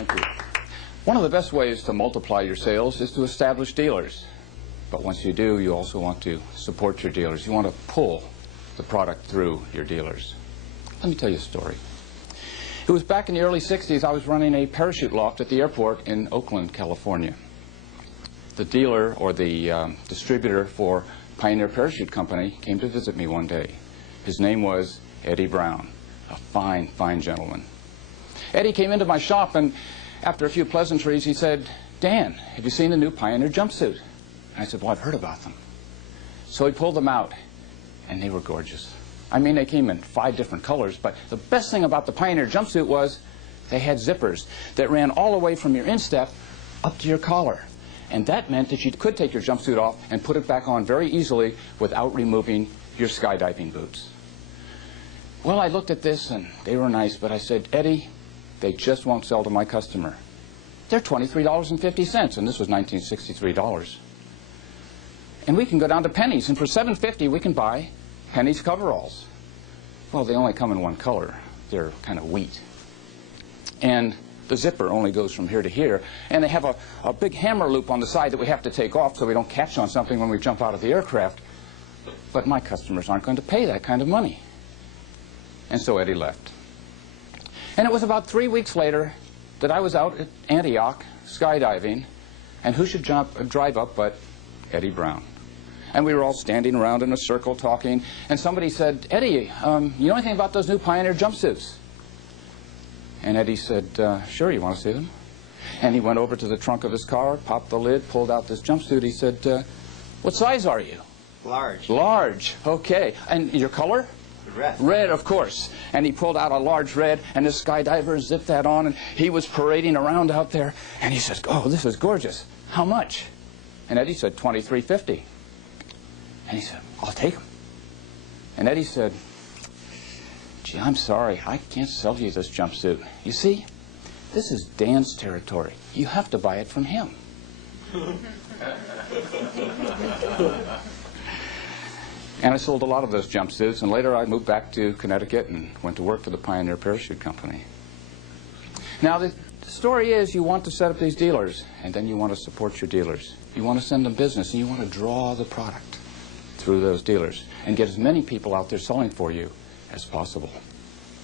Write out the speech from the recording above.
Thank you. One of the best ways to multiply your sales is to establish dealers. But once you do, you also want to support your dealers. You want to pull the product through your dealers. Let me tell you a story. It was back in the early 60s. I was running a parachute loft at the airport in Oakland, California. The dealer, or the distributor for Poynter Parachute Company, came to visit me one day. His name was Eddie Brown, a fine, fine gentleman. Eddie came into my shop, and after a few pleasantries, he said, "Dan, have you seen the new Poynter jumpsuit?" And I said, "Well, I've heard about them." So he pulled them out, and they were gorgeous. I mean, they came in 5 different colors, but the best thing about the Poynter jumpsuit was they had zippers that ran all the way from your instep up to your collar. And that meant that you could take your jumpsuit off and put it back on very easily without removing your skydiving boots. Well, I looked at this, and they were nice, but I said, "Eddie, they just won't sell to my customer. They're $23.50, and this was $1963. And we can go down to pennies, and for $7.50 we can buy pennies coveralls." Well, they only come in one color. They're kind of wheat. And the zipper only goes from here to here, and they have a big hammer loop on the side that we have to take off so we don't catch on something when we jump out of the aircraft. But my customers aren't going to pay that kind of money. And so Eddie left. And it was about 3 weeks later that I was out at Antioch skydiving, and who should drive up but Eddie Brown. And we were all standing around in a circle talking, and somebody said, "Eddie, you know anything about those new Poynter jumpsuits?" And Eddie said, "Sure, you want to see them?" And he went over to the trunk of his car, popped the lid, pulled out this jumpsuit. He said, "What size are you?" Large. Large, okay. And your color? Red. Red, of course. And he pulled out a large red, and this skydiver zipped that on, and he was parading around out there. And he says, "Oh, this is gorgeous. How much?" And Eddie said, $23.50. And he said, "I'll take them." And Eddie said, "Gee, I'm sorry, I can't sell you this jumpsuit. You see, this is Dan's territory. You have to buy it from him." And I sold a lot of those jumpsuits, and later I moved back to Connecticut and went to work for the Poynter Parachute Company. Now, the story is you want to set up these dealers, and then you want to support your dealers. You want to send them business, and you want to draw the product through those dealers and get as many people out there selling for you as possible.